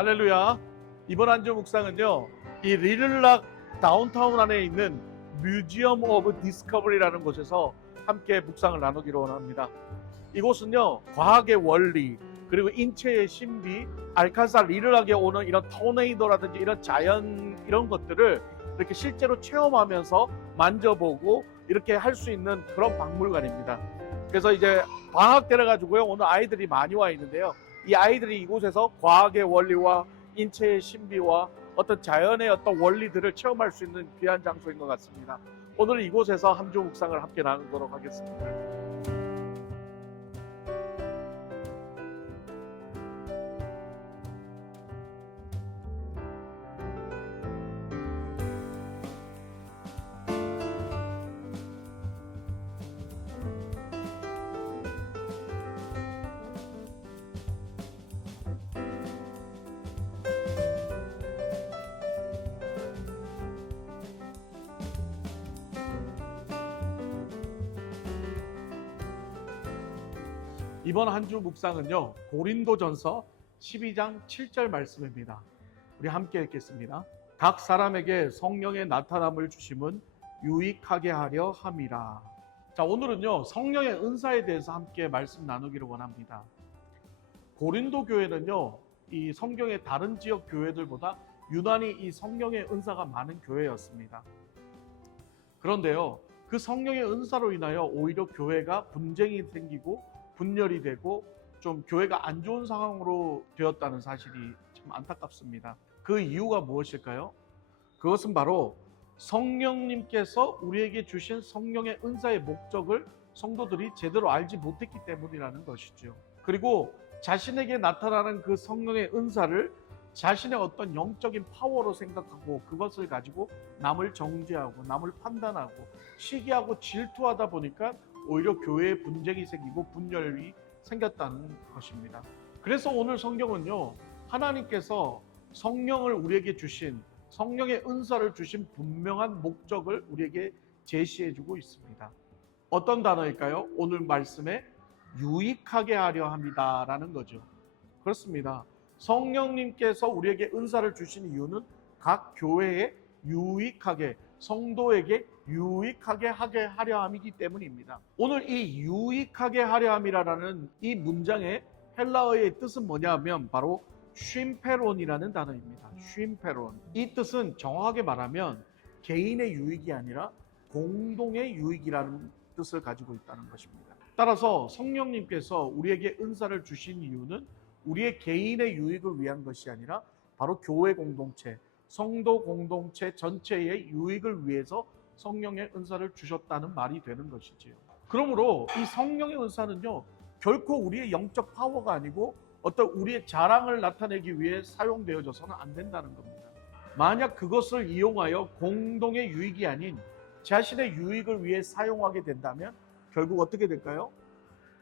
할렐루야. 이번 한 주 묵상은요, 이 리틀락 다운타운 안에 있는 뮤지엄 오브 디스커버리라는 곳에서 함께 묵상을 나누기로 원합니다. 이곳은요, 과학의 원리, 그리고 인체의 신비, 알카사 리틀락에 오는 이런 토네이도라든지 이런 자연 이런 것들을 이렇게 실제로 체험하면서 만져보고 이렇게 할 수 있는 그런 박물관입니다. 그래서 이제 방학 때라 가지고요, 오늘 아이들이 많이 와 있는데요. 이 아이들이 이곳에서 과학의 원리와 인체의 신비와 어떤 자연의 어떤 원리들을 체험할 수 있는 귀한 장소인 것 같습니다. 오늘 이곳에서 한 주 묵상을 함께 나누도록 하겠습니다. 이번 한 주 묵상은요, 고린도전서 12장 7절 말씀입니다. 우리 함께 읽겠습니다. 각 사람에게 성령의 나타남을 주심은 유익하게 하려 함이라. 자, 오늘은요, 성령의 은사에 대해서 함께 말씀 나누기를 원합니다. 고린도 교회는요, 이 성경의 다른 지역 교회들보다 유난히 이 성령의 은사가 많은 교회였습니다. 그런데요, 그 성령의 은사로 인하여 오히려 교회가 분쟁이 생기고 분열이 되고 좀 교회가 안 좋은 상황으로 되었다는 사실이 참 안타깝습니다. 그 이유가 무엇일까요? 그것은 바로 성령님께서 우리에게 주신 성령의 은사의 목적을 성도들이 제대로 알지 못했기 때문이라는 것이죠. 그리고 자신에게 나타나는 그 성령의 은사를 자신의 어떤 영적인 파워로 생각하고 그것을 가지고 남을 정죄하고 남을 판단하고 시기하고 질투하다 보니까 오히려 교회에 분쟁이 생기고 분열이 생겼다는 것입니다. 그래서 오늘 성경은요, 하나님께서 성령을 우리에게 주신, 성령의 은사를 주신 분명한 목적을 우리에게 제시해주고 있습니다. 어떤 단어일까요? 오늘 말씀에 유익하게 하려 합니다라는 거죠. 그렇습니다. 성령님께서 우리에게 은사를 주신 이유는 각 교회에 유익하게, 성도에게 유익하게 하게 하려 함이기 때문입니다. 오늘 이 유익하게 하려 함이라는 이 문장의 헬라어의 뜻은 뭐냐면 바로 쉼페론이라는 단어입니다. 쉼페론. 이 뜻은 정확하게 말하면 개인의 유익이 아니라 공동의 유익이라는 뜻을 가지고 있다는 것입니다. 따라서 성령님께서 우리에게 은사를 주신 이유는 우리의 개인의 유익을 위한 것이 아니라 바로 교회 공동체, 성도 공동체 전체의 유익을 위해서 성령의 은사를 주셨다는 말이 되는 것이지요. 그러므로 이 성령의 은사는요, 결코 우리의 영적 파워가 아니고 어떤 우리의 자랑을 나타내기 위해 사용되어져서는 안 된다는 겁니다. 만약 그것을 이용하여 공동의 유익이 아닌 자신의 유익을 위해 사용하게 된다면 결국 어떻게 될까요?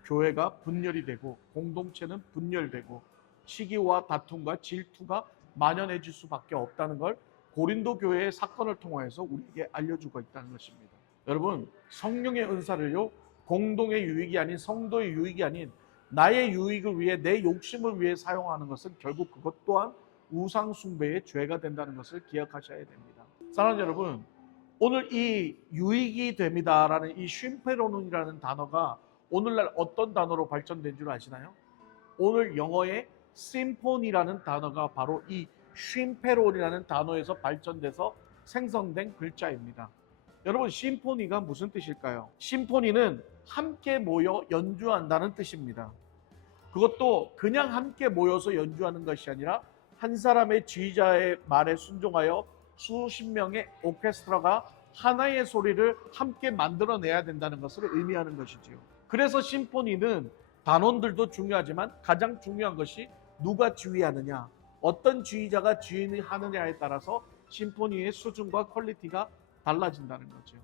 교회가 분열이 되고 공동체는 분열되고 시기와 다툼과 질투가 만연해질 수밖에 없다는 걸 고린도 교회의 사건을 통해서 우리에게 알려주고 있다는 것입니다. 여러분, 성령의 은사를요, 공동의 유익이 아닌 성도의 유익이 아닌 나의 유익을 위해 내 욕심을 위해 사용하는 것은 결국 그것 또한 우상 숭배의 죄가 된다는 것을 기억하셔야 됩니다. 사랑하는 여러분, 오늘 이 유익이 됩니다라는 이 쉼페론이라는 단어가 오늘날 어떤 단어로 발전된 줄 아시나요? 오늘 영어의 심포니라는 단어가 바로 이 쉼페론이라는 단어에서 발전돼서 생성된 글자입니다. 여러분, 심포니가 무슨 뜻일까요? 심포니는 함께 모여 연주한다는 뜻입니다. 그것도 그냥 함께 모여서 연주하는 것이 아니라 한 사람의 지휘자의 말에 순종하여 수십 명의 오케스트라가 하나의 소리를 함께 만들어내야 된다는 것을 의미하는 것이지요. 그래서 심포니는 단원들도 중요하지만 가장 중요한 것이 누가 지휘하느냐, 어떤 지휘자가 지휘하느냐에 따라서 심포니의 수준과 퀄리티가 달라진다는 거죠.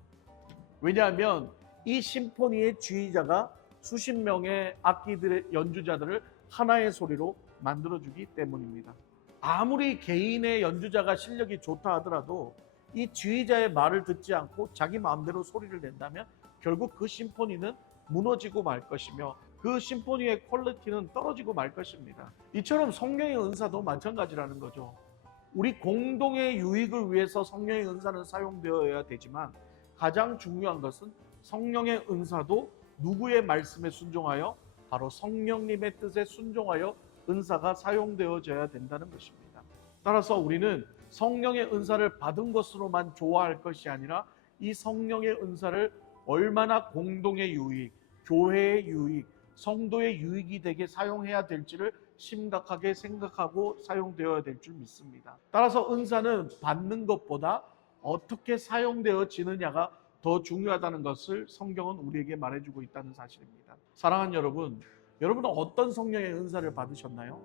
왜냐하면 이 심포니의 지휘자가 수십 명의 악기들의 연주자들을 하나의 소리로 만들어주기 때문입니다. 아무리 개인의 연주자가 실력이 좋다 하더라도 이 지휘자의 말을 듣지 않고 자기 마음대로 소리를 낸다면 결국 그 심포니는 무너지고 말 것이며 그 심포니의 퀄리티는 떨어지고 말 것입니다. 이처럼 성령의 은사도 마찬가지라는 거죠. 우리 공동의 유익을 위해서 성령의 은사는 사용되어야 되지만 가장 중요한 것은 성령의 은사도 누구의 말씀에 순종하여? 바로 성령님의 뜻에 순종하여 은사가 사용되어져야 된다는 것입니다. 따라서 우리는 성령의 은사를 받은 것으로만 좋아할 것이 아니라 이 성령의 은사를 얼마나 공동의 유익, 교회의 유익, 성도의 유익이 되게 사용해야 될지를 심각하게 생각하고 사용되어야 될 줄 믿습니다. 따라서 은사는 받는 것보다 어떻게 사용되어지느냐가 더 중요하다는 것을 성경은 우리에게 말해주고 있다는 사실입니다. 사랑하는 여러분, 여러분은 어떤 성령의 은사를 받으셨나요?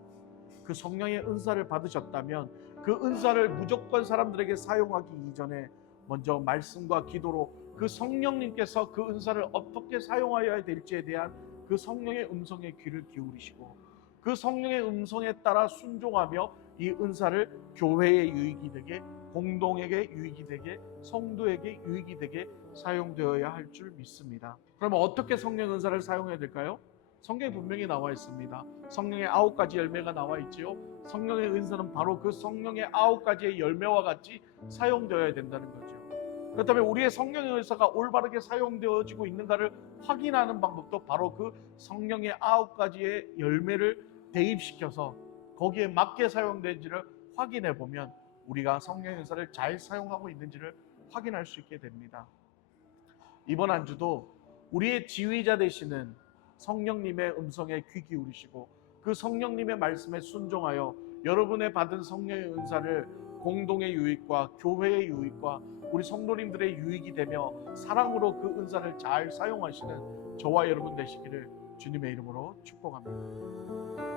그 성령의 은사를 받으셨다면 그 은사를 무조건 사람들에게 사용하기 이전에 먼저 말씀과 기도로 그 성령님께서 그 은사를 어떻게 사용하여야 될지에 대한 그 성령의 음성에 귀를 기울이시고 그 성령의 음성에 따라 순종하며 이 은사를 교회의 유익이 되게, 공동에게 유익이 되게, 성도에게 유익이 되게 사용되어야 할 줄 믿습니다. 그러면 어떻게 성령 은사를 사용해야 될까요? 성경에 분명히 나와 있습니다. 성령의 9가지 열매가 나와 있지요. 성령의 은사는 바로 그 성령의 9가지의 열매와 같이 사용되어야 된다는 거죠. 그렇다면 우리의 성령의 은사가 올바르게 사용되어지고 있는가를 확인하는 방법도 바로 그 성령의 9가지의 열매를 대입시켜서 거기에 맞게 사용된지를 확인해 보면 우리가 성령의 은사를 잘 사용하고 있는지를 확인할 수 있게 됩니다. 이번 한 주도 우리의 지휘자 되시는 성령님의 음성에 귀 기울이시고 그 성령님의 말씀에 순종하여 여러분의 받은 성령의 은사를 공동의 유익과 교회의 유익과 우리 성도님들의 유익이 되며 사랑으로 그 은사를 잘 사용하시는 저와 여러분 되시기를 주님의 이름으로 축복합니다.